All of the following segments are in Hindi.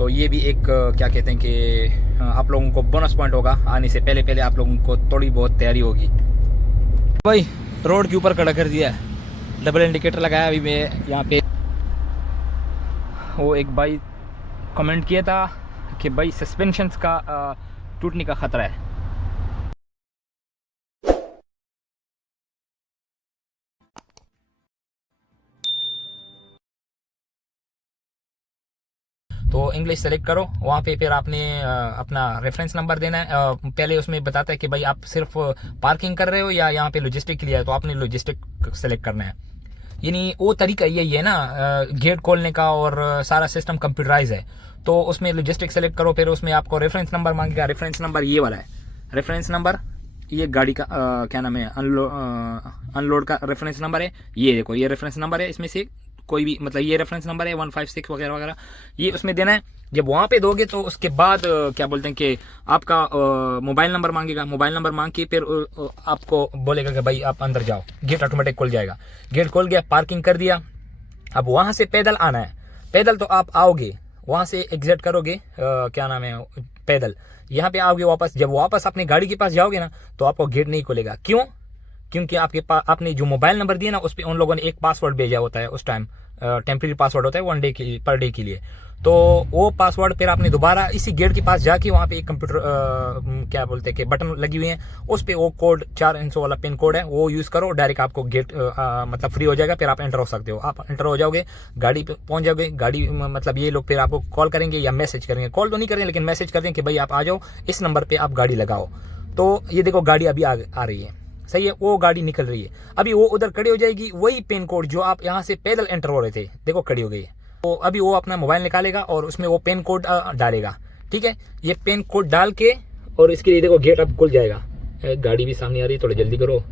तो ये भी एक क्या कहते हैं कि आप लोगों को बोनस पॉइंट होगा। आने से पहले पहले आप लोगों को थोड़ी बहुत तैयारी होगी। भाई रोड के ऊपर खड़ा कर दिया है, डबल इंडिकेटर लगाया। अभी मैं यहाँ पे, वो एक भाई कमेंट किया था कि भाई सस्पेंशंस का टूटने का ख़तरा है। तो इंग्लिश सेलेक्ट करो, वहाँ पे फिर आपने अपना रेफरेंस नंबर देना है। पहले उसमें बताता है कि भाई आप सिर्फ पार्किंग कर रहे हो या यहाँ पे लॉजिस्टिक के लिए है, तो आपने लॉजिस्टिक सेलेक्ट करना है। यानी वो तरीका यही है ना गेट खोलने का, और सारा सिस्टम कंप्यूटराइज है। तो उसमें लॉजिस्टिक सेलेक्ट करो, फिर उसमें आपको रेफरेंस नंबर मांगेगा। रेफरेंस नंबर ये वाला है, रेफरेंस नंबर ये गाड़ी का क्या नाम है, अनलोड का रेफरेंस नंबर है। ये देखो ये रेफरेंस नंबर है, इसमें से कोई भी मतलब ये रेफरेंस नंबर है 156 वगैरह वगैरह, ये उसमें देना है। जब वहाँ पे दोगे तो उसके बाद क्या बोलते हैं कि आपका मोबाइल नंबर मांगेगा। मोबाइल नंबर मांग के फिर आपको बोलेगा कि भाई आप अंदर जाओ, गेट ऑटोमेटिक खुल जाएगा। गेट खुल गया, पार्किंग कर दिया। अब वहाँ से पैदल आना है। पैदल तो आप आओगे, वहाँ से एग्जिट करोगे क्या नाम है पैदल, यहाँ पे आओगे वापस। जब वापस अपनी गाड़ी के पास जाओगे ना तो आपको गेट नहीं खुलेगा। क्यों? क्योंकि आपके पास आपने जो मोबाइल नंबर दिया ना उस पर उन लोगों ने एक पासवर्ड भेजा होता है। उस टाइम टेम्प्रेरी पासवर्ड होता है 1 डे के पर डे के लिए। तो वो पासवर्ड फिर आपने दोबारा इसी गेट के पास जाके वहाँ पे एक कंप्यूटर क्या बोलते हैं कि बटन लगी हुई है, उस पर वो कोड 4 अंकों वाला पिन कोड है, वो यूज़ करो। डायरेक्ट आपको गेट मतलब फ्री हो जाएगा। फिर आप एंटर हो सकते हो। आप एंटर हो जाओगे, गाड़ी पे पहुँच जाओगे। गाड़ी मतलब ये लोग फिर आपको कॉल करेंगे या मैसेज करेंगे। कॉल तो नहीं करेंगे लेकिन मैसेज कर देंगे कि भाई आप आ जाओ, इस नंबर पर आप गाड़ी लगाओ। तो ये देखो गाड़ी अभी आ रही है, सही है, वो गाड़ी निकल रही है। अभी वो उधर खड़ी हो जाएगी, वही पिन कोड जो आप यहाँ से पैदल एंटर हो रहे थे, देखो खड़ी हो गई है। तो अभी वो अपना मोबाइल निकालेगा और उसमें वो पिन कोड डालेगा। ठीक है, ये पिन कोड डाल के और इसके लिए देखो गेट अब खुल जाएगा। गाड़ी भी सामने आ रही है, थोड़ा जल्दी करो।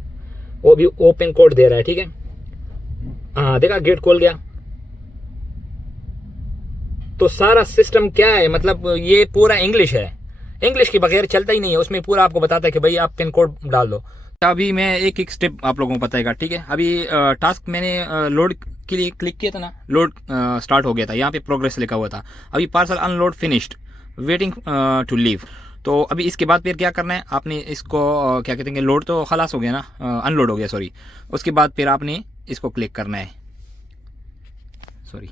वो भी वो पिन कोड दे रहा है, ठीक है। हाँ देखा, गेट खोल गया। तो सारा सिस्टम क्या है, मतलब ये पूरा इंग्लिश है, इंग्लिश के बगैर चलता ही नहीं है। उसमें पूरा आपको बताता है कि भाई आप पिन कोड डाल दो। अभी मैं एक एक स्टेप आप लोगों को बताएगा, ठीक है। अभी टास्क मैंने लोड के लिए क्लिक किया था ना, लोड स्टार्ट हो गया था, यहाँ पे प्रोग्रेस लिखा हुआ था। अभी parcel unload finished, waiting to leave. तो अभी इसके बाद फिर क्या करना है, आपने इसको क्या कहते हैं, लोड तो खलास हो गया ना, अनलोड हो गया सॉरी। उसके बाद फिर आपने इसको क्लिक करना है, सॉरी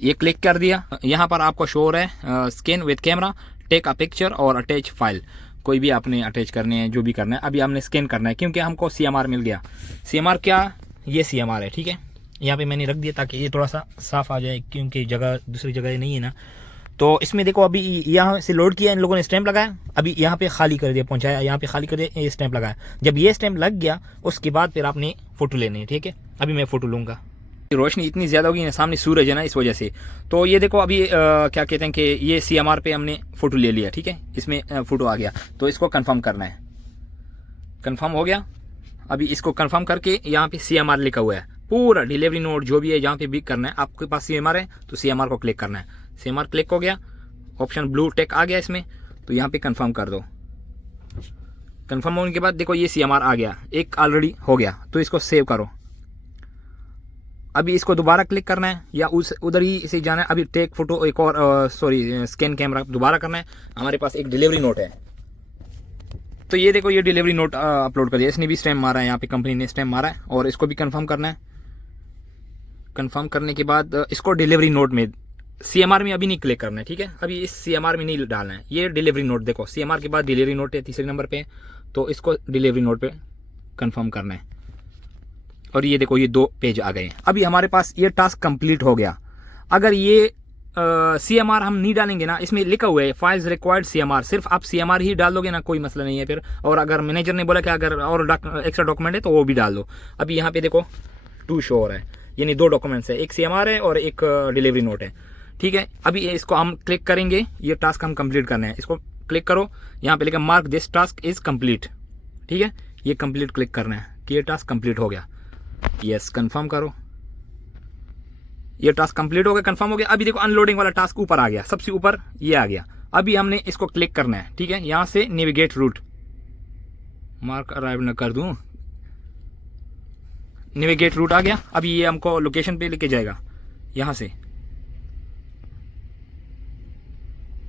ये क्लिक कर दिया। यहाँ पर आपको शो हो रहा है scan with camera, take a picture और अटैच फाइल। कोई भी आपने अटैच करने हैं, जो भी करना है। अभी हमने स्कैन करना है क्योंकि हमको CMR मिल गया। CMR क्या, ये CMR है, ठीक है। यहाँ पे मैंने रख दिया ताकि ये थोड़ा सा साफ आ जाए, क्योंकि जगह दूसरी जगह नहीं है ना। तो इसमें देखो अभी यहाँ से लोड किया, इन लोगों ने स्टैंप लगाया। अभी यहाँ पे खाली कर दिया, पहुँचाया, यहाँ पे खाली कर दिया, ये स्टैंप लगाया। जब ये स्टैंप लग गया उसके बाद फिर आपने फ़ोटो लेनी है, ठीक है। अभी मैं फ़ोटो लूँगा। रोशनी इतनी ज़्यादा होगी ना, सामने सूरज है ना, इस वजह से। तो ये देखो अभी क्या कहते हैं कि ये CMR पे हमने फ़ोटो ले लिया, ठीक है। इसमें फ़ोटो आ गया, तो इसको कंफर्म करना है। कंफर्म हो गया। अभी इसको कंफर्म करके यहाँ पे CMR लिखा हुआ है, पूरा डिलीवरी नोट जो भी है जहाँ पे भी करना है। आपके पास CMR है तो CMR को क्लिक करना है। CMR क्लिक हो गया, ऑप्शन ब्लू टेक आ गया इसमें, तो यहाँ पे कंफर्म कर दो। कंफर्म होने के बाद देखो ये CMR आ गया, एक ऑलरेडी हो गया, तो इसको सेव करो। अभी इसको दोबारा क्लिक करना है या उस उधर ही से जाना है। अभी टेक फोटो एक और सॉरी स्कैन कैमरा दोबारा करना है। हमारे पास एक डिलीवरी नोट है, तो ये देखो ये डिलीवरी नोट अपलोड कर दिया। इसने भी स्टैम्प मारा है, यहाँ पे कंपनी ने स्टैम्प मारा है, और इसको भी कंफर्म करना है। कंफर्म करने के बाद इसको डिलीवरी नोट में CMR में अभी नहीं क्लिक करना है, ठीक है। अभी इस CMR में नहीं डालना है, ये डिलीवरी नोट देखो CMR के बाद डिलीवरी नोट है तीसरे नंबर पे, तो इसको डिलीवरी नोट पे कंफर्म करना है। और ये देखो ये 2 पेज आ गए। अभी हमारे पास ये टास्क कंप्लीट हो गया। अगर ये CMR हम नहीं डालेंगे ना, इसमें लिखा हुआ है फाइल्स रिक्वायर्ड CMR, सिर्फ आप CMR ही डाल दोगे ना, कोई मसला नहीं है फिर। और अगर मैनेजर ने बोला कि अगर और एक्स्ट्रा डॉक्यूमेंट है तो वो भी डाल दो। अभी यहाँ पे देखो 2 शो हो रहा है, यानी 2 डॉक्यूमेंट्स है, एक CMR है और एक डिलीवरी नोट है, ठीक है। अभी इसको हम क्लिक करेंगे, ये टास्क हम कंप्लीट करना है। इसको क्लिक करो, यहाँ पे लिखा mark this task is complete, ठीक है। ये कंप्लीट क्लिक करना है कि ये टास्क कंप्लीट हो गया। यस कंफर्म करो, ये टास्क कंप्लीट हो गया, कंफर्म हो गया। अभी देखो अनलोडिंग वाला टास्क ऊपर आ गया, सबसे ऊपर ये आ गया। अभी हमने इसको क्लिक करना है, ठीक है। यहाँ से नेविगेट रूट मार्क अराइव न कर दूं, नेविगेट रूट आ गया। अभी ये हमको लोकेशन पे लेके जाएगा। यहाँ से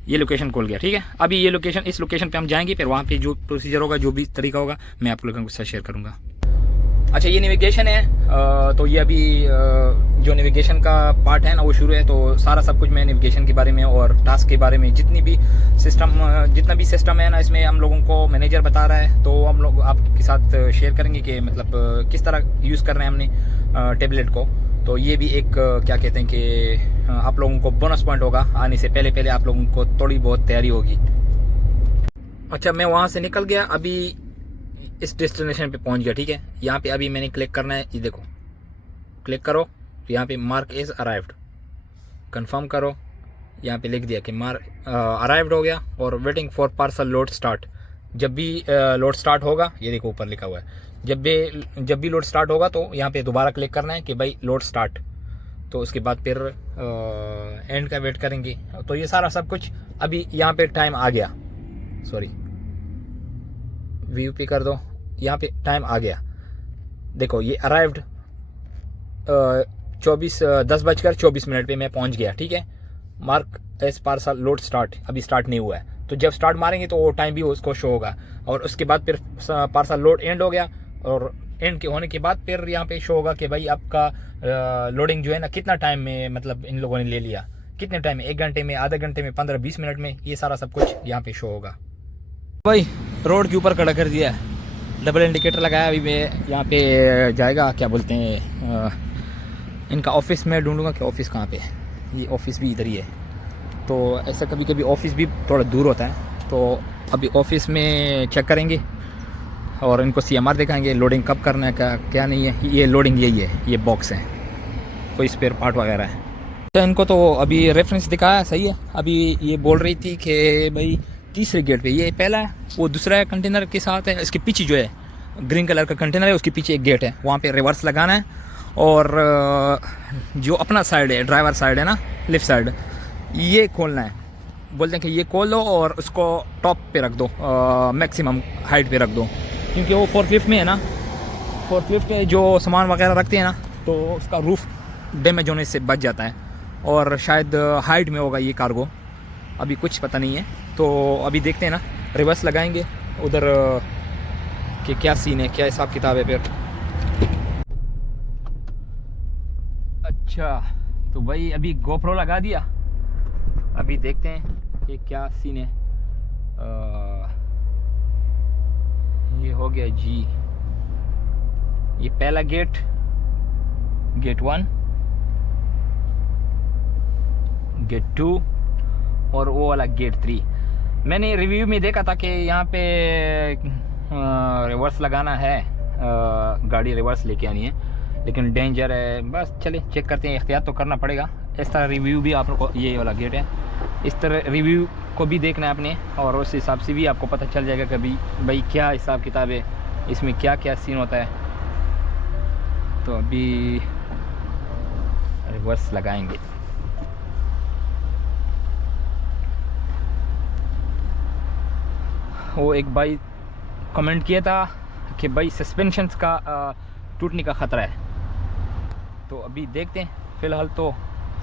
ये लोकेशन खुल गया, ठीक है। अभी ये लोकेशन, इस लोकेशन पे हम जाएंगे, फिर वहाँ पे जो प्रोसीजर होगा, जो भी तरीका होगा, मैं आप लोगों के साथ शेयर करूँगा। अच्छा, ये नेविगेशन है। तो ये अभी जो नेविगेशन का पार्ट है ना, वो शुरू है। तो सारा सब कुछ मैं नेविगेशन के बारे में और टास्क के बारे में, जितना भी सिस्टम है ना, इसमें हम लोगों को मैनेजर बता रहा है। तो हम लोग आपके साथ शेयर करेंगे कि मतलब किस तरह यूज़ कर रहे हैं हमने टेबलेट को। तो ये भी एक क्या कहते हैं कि आप लोगों को बोनस पॉइंट होगा। आने से पहले आप लोगों को थोड़ी बहुत तैयारी होगी। अच्छा, मैं वहाँ से निकल गया, अभी इस डेस्टिनेशन पे पहुँच गया, ठीक है। यहाँ पे अभी मैंने क्लिक करना है, ये देखो, क्लिक करो, यहाँ पे मार्क इज़ अराइव्ड, कंफर्म करो। यहाँ पे लिख दिया कि अराइव्ड हो गया और waiting for parcel load start. जब भी लोड स्टार्ट होगा, ये देखो ऊपर लिखा हुआ है, जब भी लोड स्टार्ट होगा तो यहाँ पे दोबारा क्लिक करना है कि भाई लोड स्टार्ट। तो उसके बाद फिर एंड का वेट करेंगे। तो ये सारा सब कुछ अभी यहाँ पे टाइम आ गया, सॉरी व्यू पे कर दो, यहाँ पे टाइम आ गया। देखो ये अराइव्ड 10:24 पे मैं पहुँच गया, ठीक है। Mark S parcel load start, अभी स्टार्ट नहीं हुआ है। तो जब स्टार्ट मारेंगे तो वो टाइम भी उसको शो होगा। और उसके बाद फिर पार्सल लोड एंड हो गया, और एंड के होने के बाद फिर यहाँ पे शो होगा कि भाई आपका लोडिंग जो है ना, कितना टाइम में मतलब इन लोगों ने ले लिया, कितने टाइम में, 1 घंटे में, आधे घंटे में, 15-20 मिनट में, ये सारा सब कुछ यहाँ पे शो होगा। भाई रोड के ऊपर खड़ा कर दिया है, डबल इंडिकेटर लगाया। अभी मैं यहाँ पे जाएगा, क्या बोलते हैं, इनका ऑफिस में ढूंढूंगा कि ऑफिस कहाँ पे है। ये ऑफिस भी इधर ही है। तो ऐसा कभी कभी ऑफिस भी थोड़ा दूर होता है। तो अभी ऑफिस में चेक करेंगे और इनको CMR दिखाएंगे, लोडिंग कब करना है, क्या नहीं है। ये लोडिंग यही है, ये बॉक्स है, कोई स्पेयर पार्ट वगैरह है। तो इनको तो अभी रेफरेंस दिखाया, सही है। अभी ये बोल रही थी कि भाई तीसरे गेट पे, ये पहला है, वो दूसरा है कंटेनर के साथ है। इसके पीछे जो है ग्रीन कलर का कंटेनर है, उसके पीछे एक गेट है, वहाँ पे रिवर्स लगाना है। और जो अपना साइड है, ड्राइवर साइड है ना, लेफ्ट साइड, ये खोलना है। बोलते हैं कि ये खोल दो और उसको टॉप पे रख दो, मैक्सिमम हाइट पे रख दो, क्योंकि वो फोर्कलिफ्ट में है ना, फोर्कलिफ्ट पे जो सामान वगैरह रखते हैं ना, तो उसका रूफ डैमेज होने से बच जाता है। और शायद हाइट में होगा ये कार्गो, अभी कुछ पता नहीं है। तो अभी देखते हैं ना, रिवर्स लगाएंगे उधर कि क्या सीन है, क्या हिसाब किताब है फिर। अच्छा, तो भाई अभी GoPro लगा दिया, अभी देखते हैं कि क्या सीन है। ये हो गया जी, ये पहला गेट 1, गेट 2 और वो वाला गेट 3। मैंने रिव्यू में देखा था कि यहाँ पे रिवर्स लगाना है, गाड़ी रिवर्स लेके आनी है, लेकिन डेंजर है। बस चले चेक करते हैं, एहतियात तो करना पड़ेगा। इस तरह रिव्यू भी आप लोग को, ये वाला गेट है, इस तरह रिव्यू को भी देखना है आपने, और उस हिसाब से भी आपको पता चल जाएगा कभी भाई क्या हिसाब किताब है, इसमें क्या क्या सीन होता है। तो अभी रिवर्स लगाएंगे। वो एक भाई कमेंट किया था कि भाई सस्पेंशंस का टूटने का ख़तरा है। तो अभी देखते हैं, फ़िलहाल तो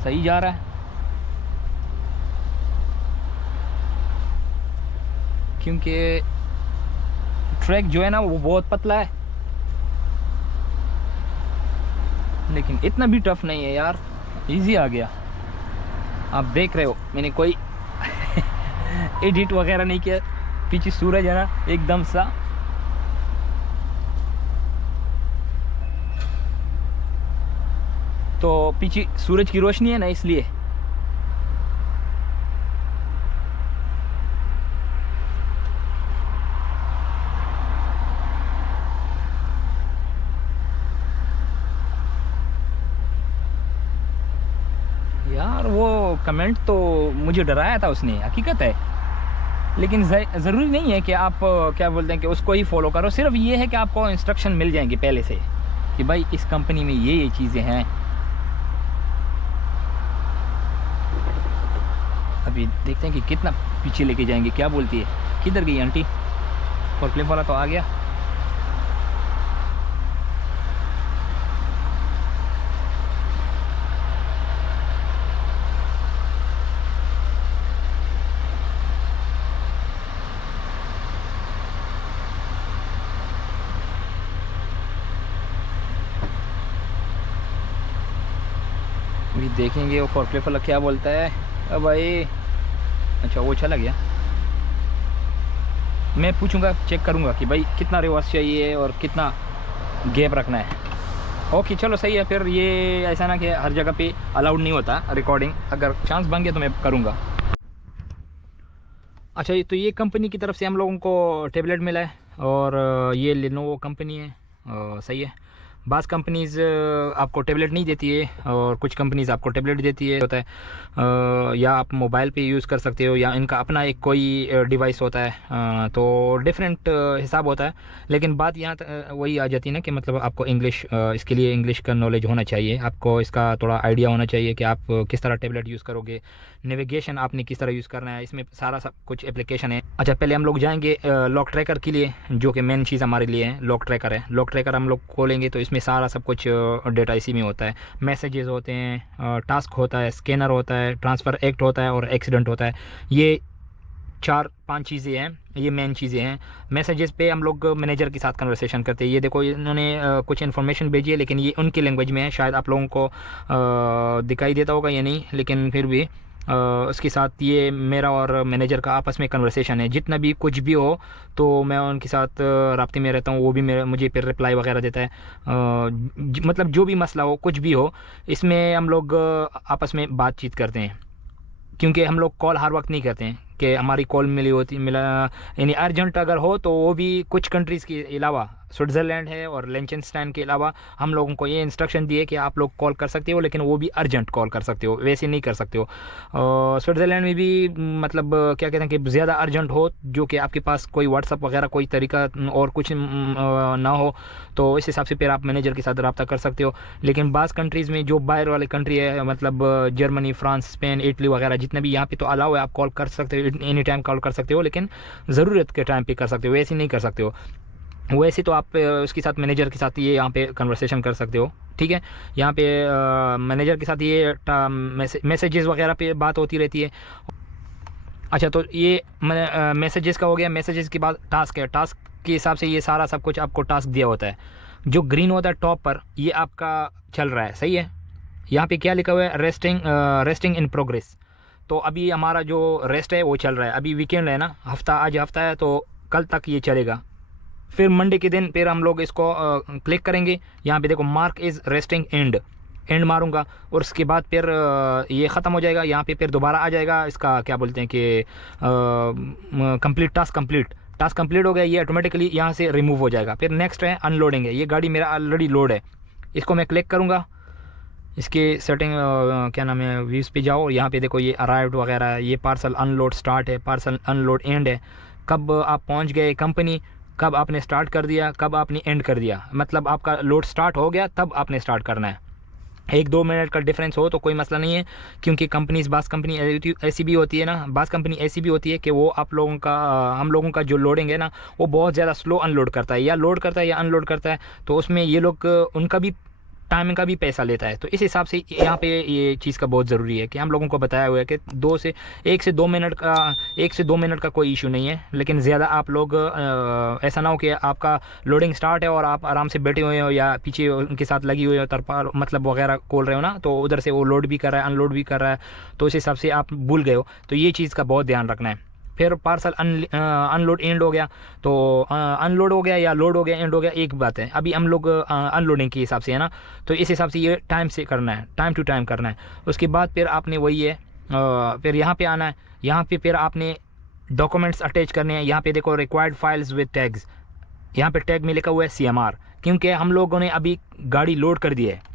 सही जा रहा है, क्योंकि ट्रैक जो है ना वो बहुत पतला है, लेकिन इतना भी टफ नहीं है यार, इजी आ गया। आप देख रहे हो मैंने कोई एडिट वगैरह नहीं किया। पीछे सूरज है ना एकदम सा, तो पीछे सूरज की रोशनी है ना, इसलिए। यार वो कमेंट तो मुझे डराया था उसने, हकीकत है। लेकिन ज़रूरी नहीं है कि आप क्या बोलते हैं कि उसको ही फॉलो करो। सिर्फ ये है कि आपको इंस्ट्रक्शन मिल जाएंगे पहले से कि भाई इस कंपनी में ये चीज़ें हैं। अभी देखते हैं कि कितना पीछे लेके जाएंगे। क्या बोलती है, किधर गई आंटी? फोर्कलिफ्ट वाला तो आ गया। देखेंगे वो फोर्कलिफ्ट वाला क्या बोलता है। अब भाई अच्छा वो चला गया, मैं पूछूंगा, चेक करूंगा कि भाई कितना रिवर्स चाहिए और कितना गैप रखना है। ओके चलो सही है फिर। ये ऐसा ना कि हर जगह पे अलाउड नहीं होता रिकॉर्डिंग, अगर चांस बन गया तो मैं करूँगा। अच्छा तो ये कंपनी की तरफ से हम लोगों को टेबलेट मिला है और ये लेनोवो कंपनी है। सही है, बाज़ कंपनीज़ आपको टेबलेट नहीं देती है और कुछ कंपनीज़ आपको टेबलेट देती है होता है। या आप मोबाइल पे यूज़ कर सकते हो या इनका अपना एक कोई डिवाइस होता है, तो डिफरेंट हिसाब होता है। लेकिन बात यहाँ वही आ जाती है ना कि मतलब आपको इंग्लिश, इसके लिए इंग्लिश का नॉलेज होना चाहिए, आपको इसका थोड़ा आइडिया होना चाहिए कि आप किस तरह टेबलेट यूज़ करोगे, नेविगेशन आपने किस तरह यूज़ करना है, इसमें सारा सब कुछ एप्लीकेशन है। अच्छा पहले हम लोग जाएंगे लॉक ट्रैकर के लिए, जो कि मेन चीज़ हमारे लिए है, लॉक ट्रैकर है। लॉक ट्रैकर हम लोग खोलेंगे तो इसमें सारा सब कुछ डेटा इसी में होता है। मैसेजेस होते हैं, टास्क होता है, स्कैनर होता है, ट्रांसफ़र एक्ट होता है और एक्सीडेंट होता है। ये 4-5 चीज़ें हैं, ये मेन चीज़ें हैं। मैसेजेस पे हम लोग मैनेजर के साथ कन्वर्सेशन करते हैं। ये देखो इन्होंने कुछ इन्फॉर्मेशन भेजी है, लेकिन ये उनकी लैंग्वेज में है, शायद आप लोगों को दिखाई देता होगा या नहीं, लेकिन फिर भी उसके साथ ये मेरा और मैनेजर का आपस में कन्वर्सेशन है। जितना भी कुछ भी हो तो मैं उनके साथ राब्ते में रहता हूँ, वो भी मुझे फिर रिप्लाई वगैरह देता है। मतलब जो भी मसला हो, कुछ भी हो, इसमें हम लोग आपस में बातचीत करते हैं, क्योंकि हम लोग कॉल हर वक्त नहीं करते हैं कि हमारी कॉल मिला यानी अर्जेंट अगर हो तो वो भी कुछ कंट्रीज़ के अलावा, स्विट्ज़रलैंड है और लिechtenstein के अलावा हम लोगों को ये इंस्ट्रक्शन दिए कि आप लोग कॉल कर सकते हो, लेकिन वो भी अर्जेंट कॉल कर सकते हो, वैसे नहीं कर सकते हो। स्विट्ज़रलैंड में भी मतलब क्या कहते हैं कि ज़्यादा अर्जेंट हो, जो कि आपके पास कोई व्हाट्सअप वगैरह कोई तरीका और कुछ ना हो, तो इस हिसाब से फिर आप मैनेजर के साथ रब्ता कर सकते हो। लेकिन बाज़ कंट्रीज़ में जो बाहर वाले कंट्री है, मतलब जर्मनी, फ्रांस, स्पेन, इटली वगैरह जितने भी, यहाँ पे तो अलाउ है, आप कॉल कर सकते हो, एनी टाइम कॉल कर सकते हो, लेकिन ज़रूरत के टाइम पे कर सकते हो, वैसे नहीं कर सकते हो। वैसे तो आप उसके साथ मैनेजर के साथ ये यहाँ पे कन्वर्सेशन कर सकते हो, ठीक है। यहाँ पे मैनेजर के साथ ये मैसेजेस वगैरह पे बात होती रहती है। अच्छा तो ये मैसेजेस का हो गया। मैसेजेस के बाद टास्क है, टास्क के हिसाब से ये सारा सब कुछ आपको टास्क दिया होता है। जो ग्रीन होता है टॉप पर, ये आपका चल रहा है, सही है। यहाँ पे क्या लिखा हुआ है, रेस्टिंग इन प्रोग्रेस। तो अभी हमारा जो रेस्ट है वो चल रहा है, अभी वीकेंड है ना, हफ्ता, आज हफ्ता है तो कल तक ये चलेगा। फिर मंडे के दिन फिर हम लोग इसको क्लिक करेंगे, यहाँ पे देखो मार्क इज़ रेस्टिंग एंड मारूंगा और उसके बाद फिर ये ख़त्म हो जाएगा। यहाँ पे फिर दोबारा आ जाएगा, इसका क्या बोलते हैं कि कंप्लीट टास्क कंप्लीट हो गया, ये ऑटोमेटिकली यहाँ से रिमूव हो जाएगा। फिर नेक्स्ट है अनलोडिंग है, ये गाड़ी मेरा ऑलरेडी लोड है, इसको मैं क्लिक करूँगा, इसके सेटिंग क्या नाम है, व्यूज़ पे जाओ, यहाँ पे देखो ये अराइव्ड वगैरह है, ये पार्सल अनलोड स्टार्ट है, पार्सल अनलोड एंड है, कब आप पहुँच गए कंपनी, कब आपने स्टार्ट कर दिया, कब आपने एंड कर दिया, मतलब आपका लोड स्टार्ट हो गया तब आपने स्टार्ट करना है। 1-2 मिनट का डिफरेंस हो तो कोई मसला नहीं है, क्योंकि कंपनीज, बाज़ कंपनी ऐसी भी होती है ना, बाज़ कंपनी ऐसी भी होती है कि वो आप लोगों का, हम लोगों का जो लोडिंग है ना, वो बहुत ज़्यादा स्लो अनलोड करता है, या लोड करता है या अनलोड करता है, तो उसमें ये लोग उनका भी टाइमिंग का भी पैसा लेता है। तो इस हिसाब से यहाँ पे ये चीज़ का बहुत ज़रूरी है कि हम लोगों को बताया हुआ है कि 1 से 2 मिनट का कोई इशू नहीं है, लेकिन ज़्यादा आप लोग ऐसा ना हो कि आपका लोडिंग स्टार्ट है और आप आराम से बैठे हुए हो या पीछे उनके साथ लगी हुई हो, तरपाल मतलब वगैरह खोल रहे हो ना, तो उधर से वो लोड भी कर रहा है, अनलोड भी कर रहा है, तो इस हिसाब से आप भूल गए हो। तो ये चीज़ का बहुत ध्यान रखना है। फिर पार्सल अनलोड एंड हो गया, तो अनलोड हो गया या लोड हो गया, एंड हो गया, एक बात है। अभी हम लोग अनलोडिंग के हिसाब से है ना, तो इस हिसाब से ये टाइम से करना है, टाइम टू टाइम करना है। उसके बाद फिर आपने वही है, फिर यहाँ पे आना है, यहाँ पे फिर आपने डॉक्यूमेंट्स अटैच करने हैं। यहाँ पे देखो रिक्वायर्ड फाइल्स विद टैग्स, यहाँ पे टैग में लिखा हुआ है CMR, क्योंकि हम लोगों ने अभी गाड़ी लोड कर दी है।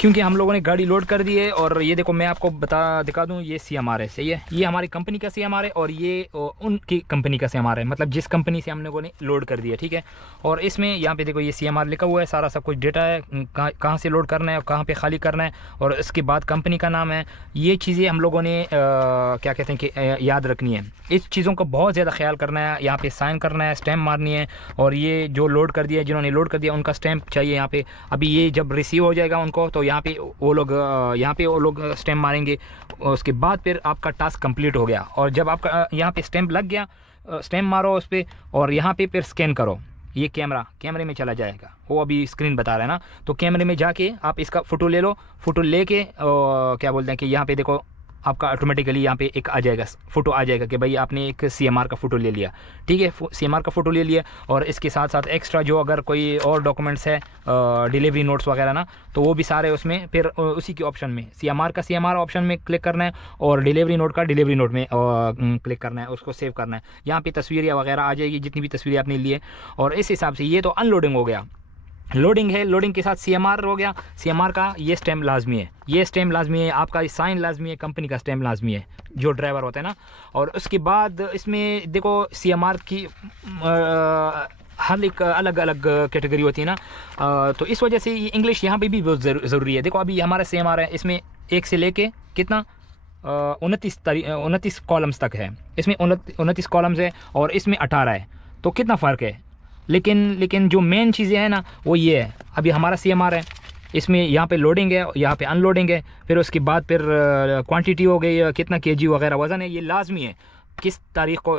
क्योंकि हम लोगों ने गाड़ी लोड कर दी है, और ये देखो मैं आपको दिखा दूं, ये CMR है, सही है, ये हमारी कंपनी का CMR है और ये उनकी कंपनी का CMR है, मतलब जिस कंपनी से हम लोगों ने लोड कर दिया, ठीक है। और इसमें यहाँ पे देखो ये CMR लिखा हुआ है, सारा सब कुछ डेटा है, कहाँ से लोड करना है और कहाँ पे खाली करना है, और इसके बाद कंपनी का नाम है। ये चीज़ें हम लोगों ने क्या कहते हैं कि याद रखनी है, इस चीज़ों का बहुत ज़्यादा ख्याल करना है। यहाँ पे साइन करना है, स्टैम्प मारनी है, और ये जो लोड कर दिया, जिन्होंने लोड कर दिया उनका स्टैम्प चाहिए यहाँ पे। अभी ये जब रिसीव हो जाएगा उनको, तो यहाँ पे वो लोग स्टैम्प मारेंगे। उसके बाद फिर आपका टास्क कंप्लीट हो गया। और जब आपका यहाँ पे स्टैम्प लग गया, स्टैम्प मारो उस पर और यहाँ पे फिर स्कैन करो। ये कैमरे में चला जाएगा, वो अभी स्क्रीन बता रहा है ना। तो कैमरे में जाके आप इसका फ़ोटो ले लो। फ़ोटो लेके क्या बोलते हैं कि यहाँ पे देखो आपका ऑटोमेटिकली यहाँ पे एक आ जाएगा, फ़ोटो आ जाएगा कि भाई आपने एक CMR का फ़ोटो ले लिया। ठीक है, CMR का फ़ोटो ले लिया। और इसके साथ साथ एक्स्ट्रा जो अगर कोई और डॉक्यूमेंट्स है, डिलीवरी नोट्स वगैरह ना, तो वो भी सारे उसमें फिर उसी के ऑप्शन में CMR का CMR ऑप्शन में क्लिक करना है और डिलीवरी नोट का डिलीवरी नोट में क्लिक करना है, उसको सेव करना है। यहाँ पर तस्वीरें वगैरह आ जाएगी, जितनी भी तस्वीरें आपने ली है। और इस हिसाब से ये तो अनलोडिंग हो गया। लोडिंग है, लोडिंग के साथ CMR हो गया। CMR का ये स्टैम्प लाजमी है, ये स्टैम्प लाजमी है, आपका साइन लाजमी है, कंपनी का स्टैम्प लाजमी है जो ड्राइवर होता है ना। और उसके बाद इसमें देखो CMR की हर एक अलग अलग कैटेगरी होती है ना। तो इस वजह से ये इंग्लिश यहाँ पे भी बहुत ज़रूरी है। देखो अभी हमारा CMR है, इसमें 1 से लेके कितना 29 कॉलम्स तक है। इसमें 29 कॉलम्स है और इसमें 18 है, तो कितना फ़र्क है। लेकिन जो मेन चीज़ें हैं ना वो ये है। अभी हमारा CMR है, इसमें यहाँ पे लोडिंग है, यहाँ पे अनलोडिंग है, फिर उसके बाद फिर क्वांटिटी हो गई, कितना kg वगैरह वज़न है, ये लाजमी है। किस तारीख को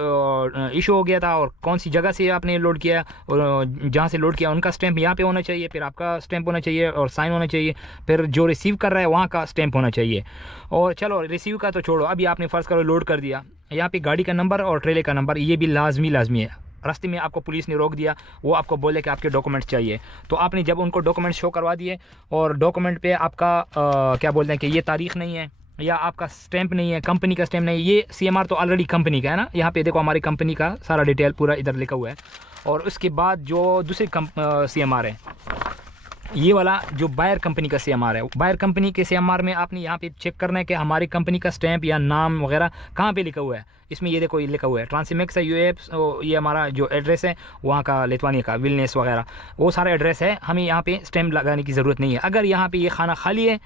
इशू हो गया था और कौन सी जगह से आपने लोड किया, और जहाँ से लोड किया उनका स्टैंप यहाँ पे होना चाहिए, फिर आपका स्टैंप होना चाहिए और साइन होना चाहिए, फिर जो रिसीव कर रहा है वहाँ का स्टैंप होना चाहिए। और चलो रिसीव का तो छोड़ो, अभी आपने फ़र्ज़ करो लोड कर दिया, यहाँ पे गाड़ी का नंबर और ट्रेलर का नंबर ये भी लाजमी है। रास्ते में आपको पुलिस ने रोक दिया, वो आपको बोले कि आपके डॉक्यूमेंट्स चाहिए, तो आपने जब उनको डॉक्यूमेंट शो करवा दिए और डॉक्यूमेंट पे आपका क्या बोलते हैं कि ये तारीख़ नहीं है या आपका स्टैंप नहीं है, कंपनी का स्टैंप नहीं है, ये CMR तो ऑलरेडी कंपनी का है ना। यहाँ पे देखो हमारी कंपनी का सारा डिटेल पूरा इधर लिखा हुआ है। और उसके बाद जो दूसरी CMR है, ये वाला जो बायर कंपनी का CMR है, बायर कंपनी के CMR में आपने यहाँ पे चेक करना है कि हमारी कंपनी का स्टैंप या नाम वगैरह कहाँ पे लिखा हुआ है। इसमें ये देखो ये लिखा हुआ है ट्रांसिमेक्स है UAE, ये हमारा जो एड्रेस है वहाँ का, लिथुआनिया का विलनेस वगैरह वो सारा एड्रेस है। हमें यहाँ पे स्टैंप लगाने की ज़रूरत नहीं है। अगर यहाँ पे ये खाना खाली है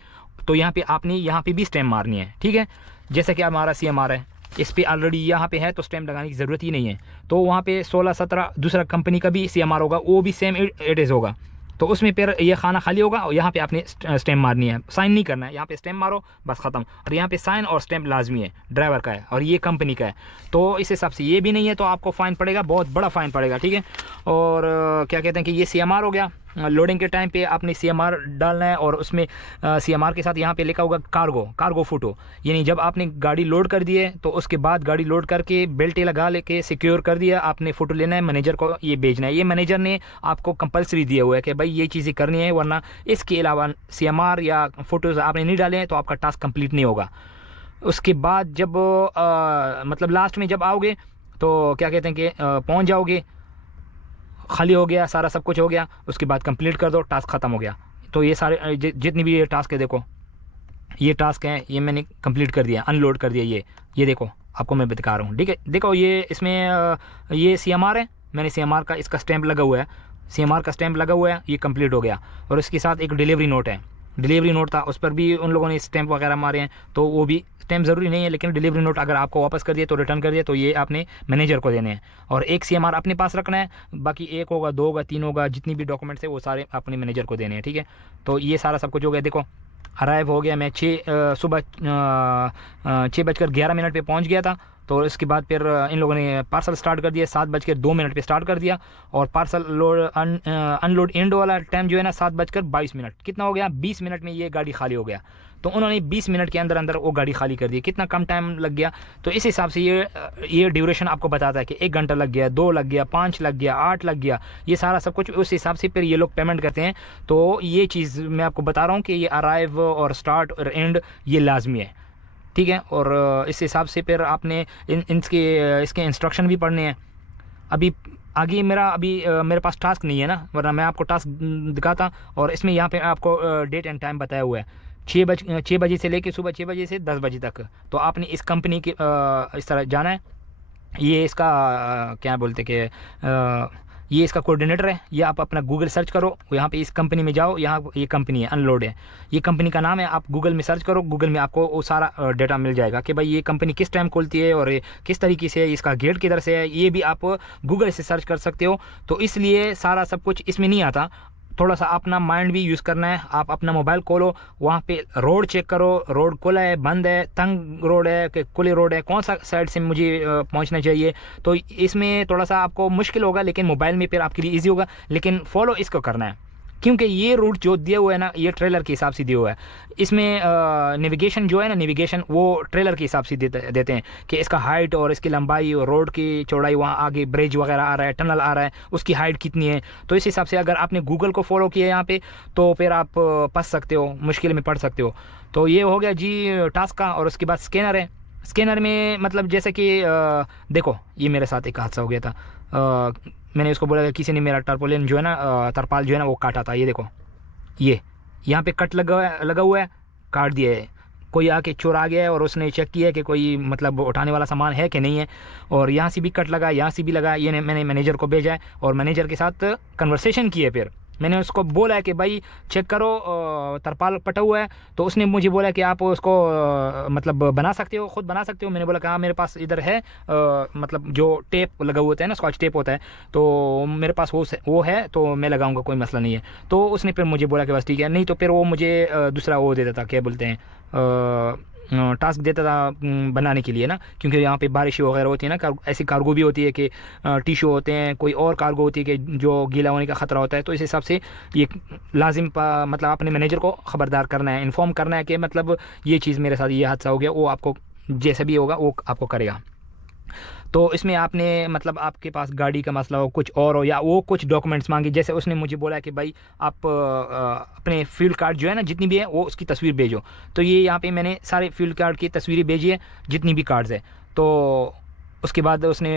तो यहाँ पे आपने यहाँ पे भी स्टैंप मारनी है। ठीक है, जैसे कि हमारा CMR है, इस पर ऑलरेडी यहाँ पे है तो स्टैंप लगाने की ज़रूरत ही नहीं है। तो वहाँ पे 16-17 दूसरा कंपनी का भी CMR होगा, वो भी सेम एड्रेस होगा, तो उसमें फिर ये खाना खाली होगा और यहाँ पे आपने स्टैंप मारनी है, साइन नहीं करना है। यहाँ पे स्टैंप मारो बस ख़त्म। और यहाँ पे साइन और स्टैंप लाजमी है, ड्राइवर का है और ये कंपनी का है। तो इस हिसाब से ये भी नहीं है तो आपको फ़ाइन पड़ेगा, बहुत बड़ा फ़ाइन पड़ेगा। ठीक है, और क्या कहते हैं कि ये CMR हो गया। लोडिंग के टाइम पे आपने CMR डालना है और उसमें CMR के साथ यहाँ पे लिखा होगा कार्गो फ़ोटो, यानी जब आपने गाड़ी लोड कर दी है तो उसके बाद गाड़ी लोड करके बेल्ट लगा लेके सिक्योर कर दिया, आपने फ़ोटो लेना है, मैनेजर को ये भेजना है। ये मैनेजर ने आपको कंपलसरी दिया हुआ है कि भाई ये चीज़ें करनी है, वरना इसके अलावा CMR या फ़ोटोज़ आपने नहीं डाले हैं तो आपका टास्क कंप्लीट नहीं होगा। उसके बाद जब मतलब लास्ट में जब आओगे तो क्या कहते हैं कि पहुँच जाओगे, खाली हो गया सारा, सब कुछ हो गया, उसके बाद कंप्लीट कर दो, टास्क ख़त्म हो गया। तो ये सारे जितनी भी ये टास्क है, देखो ये टास्क हैं, ये मैंने कंप्लीट कर दिया, अनलोड कर दिया। ये देखो आपको मैं बता रहा हूँ। ठीक है, देखो ये इसमें ये CMR है, मैंने CMR का इसका स्टैंप लगा हुआ है, CMR का स्टैंप लगा हुआ है, ये कंप्लीट हो गया। और इसके साथ एक डिलीवरी नोट है, डिलीवरी नोट था, उस पर भी उन लोगों ने स्टैंप वगैरह मारे हैं, तो वो भी स्टैंप ज़रूरी नहीं है, लेकिन डिलीवरी नोट अगर आपको वापस कर दिए तो रिटर्न कर दिए तो ये आपने मैनेजर को देने हैं। और एक CMR अपने पास रखना है, बाकी 1 होगा, 2 होगा, 3 होगा, जितनी भी डॉक्यूमेंट्स है वो सारे अपने मैनेजर को देने हैं। ठीक है, तो ये सारा सब कुछ हो गया। देखो अराइव हो गया, मैं सुबह 6:11 पे पहुँच गया था। तो इसके बाद फिर इन लोगों ने पार्सल स्टार्ट कर दिया, 7:02 पे स्टार्ट कर दिया। और पार्सल लोड अनलोड एंड वाला टाइम जो है ना 7:22, कितना हो गया, 20 मिनट में ये गाड़ी खाली हो गया। तो उन्होंने 20 मिनट के अंदर वो गाड़ी खाली कर दी, कितना कम टाइम लग गया। तो इस हिसाब से ये ड्यूरेशन आपको बताता है कि 1 घंटा लग गया, 2 लग गया, 5 लग गया, 8 लग गया, ये सारा सब कुछ उस हिसाब से फिर ये लोग पेमेंट करते हैं। तो ये चीज़ मैं आपको बता रहा हूँ कि ये अराइव और स्टार्ट और एंड ये लाजमी है। ठीक है, और इस हिसाब से फिर आपने इसके इंस्ट्रक्शन भी पढ़ने हैं। अभी आगे मेरे पास टास्क नहीं है ना, वरना मैं आपको टास्क दिखाता। और इसमें यहाँ पे आपको डेट एंड टाइम बताया हुआ है, 6 बजे से लेके सुबह 6 बजे से 10 बजे तक। तो आपने इस कंपनी के इस तरह जाना है। ये इसका क्या बोलते कि ये इसका कोऑर्डिनेटर है, ये आप अपना गूगल सर्च करो, यहाँ पे इस कंपनी में जाओ, यहाँ ये कंपनी है अनलोड है, ये कंपनी का नाम है। आप गूगल में सर्च करो, गूगल में आपको वो सारा डेटा मिल जाएगा कि भाई ये कंपनी किस टाइम खुलती है और किस तरीके से, इसका गेट किधर से है, ये भी आप गूगल से सर्च कर सकते हो। तो इसलिए सारा सब कुछ इसमें नहीं आता, थोड़ा सा अपना माइंड भी यूज़ करना है। आप अपना मोबाइल खोलो, वहाँ पे रोड चेक करो, रोड खुला है, बंद है, तंग रोड है कि खुली रोड है, कौन सा साइड से मुझे पहुँचना चाहिए। तो इसमें थोड़ा सा आपको मुश्किल होगा, लेकिन मोबाइल में फिर आपके लिए ईजी होगा। लेकिन फॉलो इसको करना है, क्योंकि ये रूट जो दिया हुआ है ना, ये ट्रेलर के हिसाब से दिया हुआ है। इसमें नेविगेशन जो है ना, नेविगेशन वो ट्रेलर के हिसाब से देते हैं कि इसका हाइट और इसकी लंबाई और रोड की चौड़ाई, वहाँ आगे ब्रिज वगैरह आ रहा है, टनल आ रहा है, उसकी हाइट कितनी है। तो इस हिसाब से अगर आपने गूगल को फॉलो किया यहाँ पे, तो फिर आप फंस सकते हो, मुश्किल में पड़ सकते हो। तो ये हो गया जी टास्क का। और उसके बाद स्कैनर है। स्कैनर में मतलब जैसे कि देखो, ये मेरे साथ एक हादसा हो गया था। मैंने उसको बोला, किसी ने मेरा टर्पोलिन जो है ना, तरपाल जो है ना, वो काटा था। ये देखो, ये यहाँ पे कट लगा हुआ है, काट दिया है। कोई आके चोर आ गया है और उसने चेक किया कि कोई मतलब उठाने वाला सामान है कि नहीं है। और यहाँ से भी कट लगा, यहाँ से भी लगा। ये मैंने मैनेजर को भेजा है और मैनेजर के साथ कन्वर्सेशन की है। फिर मैंने उसको बोला है कि भाई चेक करो, तरपाल पटा हुआ है। तो उसने मुझे बोला कि आप उसको मतलब बना सकते हो, ख़ुद बना सकते हो। मैंने बोला कि हाँ, मेरे पास इधर है, मतलब जो टेप लगा हुआ होता है ना, स्कॉच टेप होता है, तो मेरे पास वो है, तो मैं लगाऊंगा, कोई मसला नहीं है। तो उसने फिर मुझे बोला कि बस ठीक है। नहीं तो फिर वो मुझे दूसरा वो देता था, क्या बोलते हैं, टास्क देता था बनाने के लिए ना, क्योंकि यहाँ पे बारिश वगैरह होती है ना, ऐसी कार्गो भी होती है कि टिश्यू होते हैं, कोई और कार्गो होती है कि जो गीला होने का ख़तरा होता है। तो इस हिसाब से ये लाजिम मतलब अपने मैनेजर को ख़बरदार करना है, इन्फॉर्म करना है कि मतलब ये चीज़ मेरे साथ ये हादसा हो गया। वो आपको जैसा भी होगा वो आपको करेगा। तो इसमें आपने मतलब आपके पास गाड़ी का मसला हो, कुछ और हो, या वो कुछ डॉक्यूमेंट्स मांगे, जैसे उसने मुझे बोला कि भाई आप अपने फ्यूल कार्ड जो है ना, जितनी भी है वो उसकी तस्वीर भेजो। तो ये यहाँ पे मैंने सारे फ्यूल कार्ड की तस्वीरें भेजी है, जितनी भी कार्ड्स है। तो उसके बाद उसने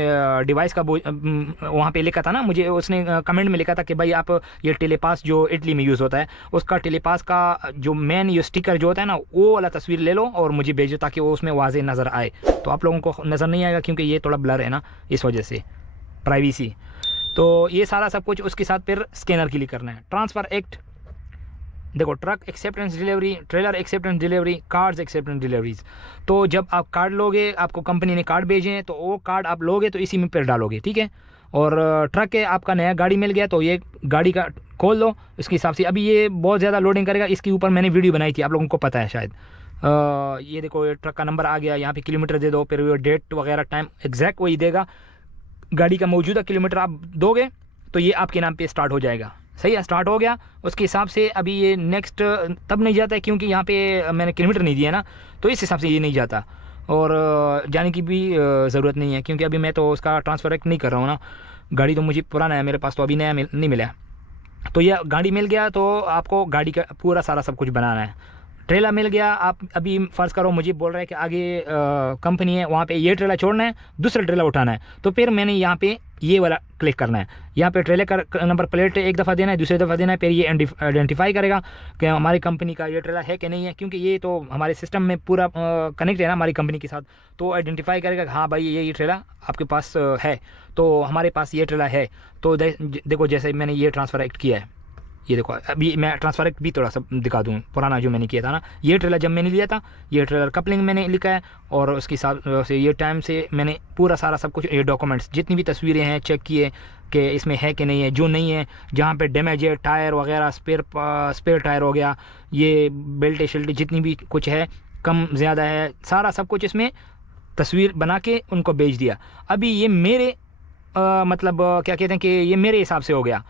डिवाइस का वहाँ पे लिखा था ना, मुझे उसने कमेंट में लिखा था कि भाई आप ये टेलीपास जो इटली में यूज़ होता है, उसका टेलीपास का जो मेन ये स्टिकर जो होता है ना, वो वाला तस्वीर ले लो और मुझे भेजो, ताकि वो उसमें वाज़े नज़र आए। तो आप लोगों को नज़र नहीं आएगा, क्योंकि ये थोड़ा ब्लर है ना, इस वजह से प्राइवेसी। तो ये सारा सब कुछ उसके साथ फिर स्कैनर के लिए करना है। ट्रांसफ़र एक्ट देखो, truck acceptance delivery, trailer acceptance delivery, cards acceptance deliveries. तो जब आप कार्ड लोगे, आपको कंपनी ने कार्ड भेजे हैं, तो वो कार्ड आप लोगे तो इसी में फिर डालोगे, ठीक है। और ट्रक है, आपका नया गाड़ी मिल गया, तो ये गाड़ी का खोल लो इसके हिसाब से। अभी ये बहुत ज़्यादा लोडिंग करेगा, इसके ऊपर मैंने वीडियो बनाई थी, आप लोगों को पता है शायद। ये देखो, ये ट्रक का नंबर आ गया, यहाँ पे किलोमीटर दे दो, फिर डेट वगैरह टाइम एग्जैक्ट वही देगा। गाड़ी का मौजूदा किलोमीटर आप दोगे तो ये आपके नाम पे स्टार्ट हो जाएगा। सही है, स्टार्ट हो गया। उसके हिसाब से अभी ये नेक्स्ट तब नहीं जाता है, क्योंकि यहाँ पे मैंने किलोमीटर नहीं दिया ना, तो इस हिसाब से ये नहीं जाता। और जाने की भी ज़रूरत नहीं है, क्योंकि अभी मैं तो उसका ट्रांसफ़र नहीं कर रहा हूँ ना। गाड़ी तो मुझे पुराना है मेरे पास, तो अभी नया नहीं मिला। तो यह गाड़ी मिल गया, तो आपको गाड़ी का पूरा सारा सब कुछ बनाना है। ट्रेलर मिल गया, आप अभी फ़र्ज़ करो मुझे बोल रहा है कि आगे कंपनी है, वहाँ पे ये ट्रेलर छोड़ना है, दूसरा ट्रेलर उठाना है। तो फिर मैंने यहाँ पे ये वाला क्लिक करना है। यहाँ पे ट्रेलर का नंबर प्लेट एक दफ़ा देना है, दूसरी दफ़ा देना है, फिर ये आइडेंटिफाई करेगा कि हमारी कंपनी का ये ट्रेलर है कि नहीं है, क्योंकि ये तो हमारे सिस्टम में पूरा कनेक्ट है ना हमारी कंपनी के साथ। तो आइडेंटिफाई करेगा कि हाँ भाई ये ट्रेलर आपके पास है, तो हमारे पास ये ट्रेलर है। तो देखो, जैसे मैंने ये ट्रांसफ़र एक्ट किया है, ये देखो, अभी मैं ट्रांसफ़र एक्ट भी थोड़ा सा दिखा दूँ, पुराना जो मैंने किया था ना। ये ट्रेलर जब मैंने लिया था, ये ट्रेलर कपलिंग मैंने लिखा है, और उसके हिसाब से ये टाइम से मैंने पूरा सारा सब कुछ, ये डॉक्यूमेंट्स जितनी भी तस्वीरें हैं चेक किए कि इसमें है कि नहीं है। जो नहीं है, जहाँ पे डैमेज है, टायर वगैरह, स्पेयर टायर हो गया, ये बेल्ट शिल्ट जितनी भी कुछ है, कम ज़्यादा है, सारा सब कुछ इसमें तस्वीर बना के उनको भेज दिया। अभी ये मेरे मतलब क्या कहते हैं कि ये मेरे हिसाब से हो गया।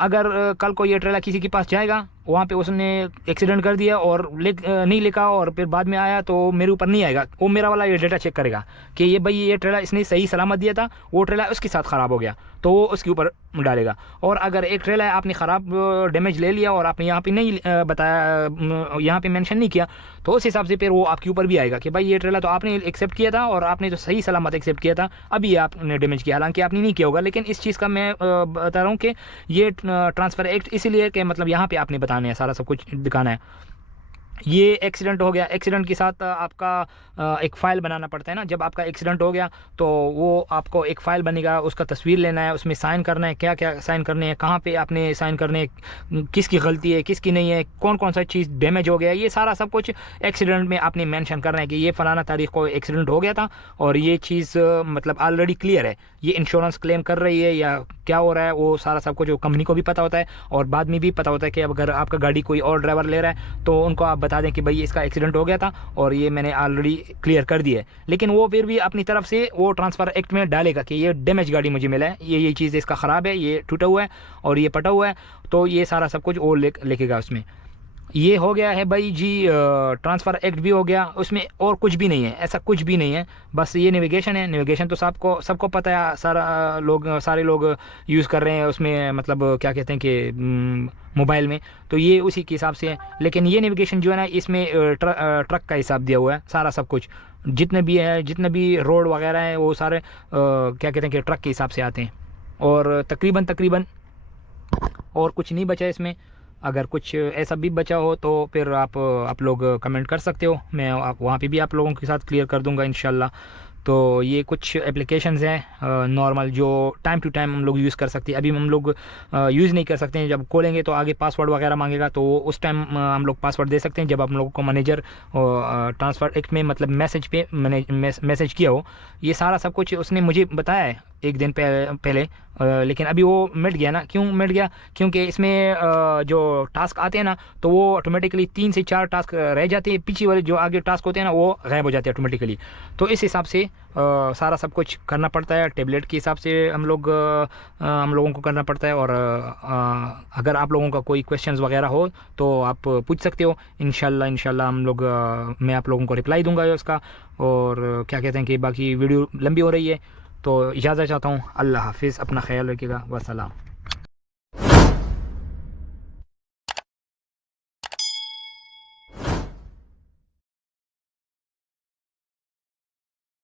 अगर कल को ये ट्रेलर किसी के पास जाएगा, वहाँ पे उसने एक्सीडेंट कर दिया और नहीं लिखा, और फिर बाद में आया, तो मेरे ऊपर नहीं आएगा। वो मेरा वाला ये डेटा चेक करेगा कि ये भाई ये ट्रेलर इसने सही सलामत दिया था, वो ट्रेलर उसके साथ ख़राब हो गया, तो वो उसके ऊपर डालेगा। और अगर एक ट्रेलर आपने ख़राब डैमेज ले लिया और आपने यहाँ पे नहीं बताया, यहाँ पे मेंशन नहीं किया, तो उस हिसाब से फिर वो आपके ऊपर भी आएगा कि भाई ये ट्रेलर तो आपने एक्सेप्ट किया था और आपने तो सही सलामत एक्सेप्ट किया था, अभी आपने डैमेज किया, हालांकि आपने नहीं किया होगा। लेकिन इस चीज़ का मैं बता रहा हूँ कि ये ट्रांसफ़र एक्ट इसीलिए कि मतलब यहाँ पर आपने बताना है, सारा सब कुछ दिखाना है। ये एक्सीडेंट हो गया, एक्सीडेंट के साथ आपका एक फ़ाइल बनाना पड़ता है ना। जब आपका एक्सीडेंट हो गया तो वो आपको एक फ़ाइल बनेगा, उसका तस्वीर लेना है, उसमें साइन करना है, क्या क्या साइन करने हैं, कहाँ पे आपने साइन करने हैं, किसकी गलती है किसकी नहीं है, कौन कौन सा चीज़ डैमेज हो गया, ये सारा सब कुछ एक्सीडेंट में आपने मेंशन करना है कि ये फ़लाना तारीख को एक्सीडेंट हो गया था और ये चीज़ मतलब ऑलरेडी क्लियर है, ये इंश्योरेंस क्लेम कर रही है या क्या हो रहा है, वो सारा सब कुछ कंपनी को भी पता होता है और बाद में भी पता होता है कि अगर आपका गाड़ी कोई और ड्राइवर ले रहा है तो उनको आप बता दें कि भाई इसका एक्सीडेंट हो गया था और ये मैंने ऑलरेडी क्लियर कर दिया है। लेकिन वो फिर भी अपनी तरफ से वो ट्रांसफ़र एक्ट में डालेगा कि ये डैमेज गाड़ी मुझे मिला है, ये चीज़ इसका ख़राब है, ये टूटा हुआ है और ये पटा हुआ है, तो ये सारा सब कुछ वो लिखेगा उसमें। ये हो गया है भाई जी, ट्रांसफ़र एक्ट भी हो गया, उसमें और कुछ भी नहीं है, ऐसा कुछ भी नहीं है, बस ये नेविगेशन है। नेविगेशन तो सबको पता है, सारे लोग यूज़ कर रहे हैं उसमें, मतलब क्या कहते हैं कि मोबाइल में, तो ये उसी के हिसाब से है। लेकिन ये नेविगेशन जो है ना, इसमें ट्रक का हिसाब दिया हुआ है, सारा सब कुछ जितने भी रोड वगैरह हैं वो सारे क्या कहते हैं कि ट्रक के हिसाब से आते हैं। और तकरीबन और कुछ नहीं बचा इसमें। अगर कुछ ऐसा भी बचा हो तो फिर आप लोग कमेंट कर सकते हो, मैं वहाँ पे भी आप लोगों के साथ क्लियर कर दूंगा इंशाल्लाह। तो ये कुछ एप्लीकेशंस हैं नॉर्मल जो टाइम टू टाइम हम लोग यूज़ कर सकते हैं। अभी हम लोग यूज़ नहीं कर सकते हैं, जब खोलेंगे तो आगे पासवर्ड वगैरह मांगेगा, तो उस टाइम हम लोग पासवर्ड दे सकते हैं जब हम लोगों को मैनेजर ट्रांसफ़र एक्ट में मतलब मैसेज पे मैसेज किया हो। ये सारा सब कुछ उसने मुझे बताया है एक दिन पहले, लेकिन अभी वो मिट गया ना। क्यों मिट गया? क्योंकि इसमें जो टास्क आते हैं ना तो वो ऑटोमेटिकली 3 से 4 टास्क रह जाते हैं, पीछे वाले जो आगे टास्क होते हैं ना वो गायब हो जाते हैं ऑटोमेटिकली। तो इस हिसाब से सारा सब कुछ करना पड़ता है, टेबलेट के हिसाब से हम लोगों को करना पड़ता है। और अगर आप लोगों का कोई क्वेश्चंस वगैरह हो तो आप पूछ सकते हो, इंशाल्लाह हम लोग मैं आप लोगों को रिप्लाई दूंगा उसका। और क्या कहते हैं कि बाकी वीडियो लंबी हो रही है तो इजाज़त चाहता हूँ। अल्लाह हाफिज़, अपना ख्याल रखिएगा, वसलाम।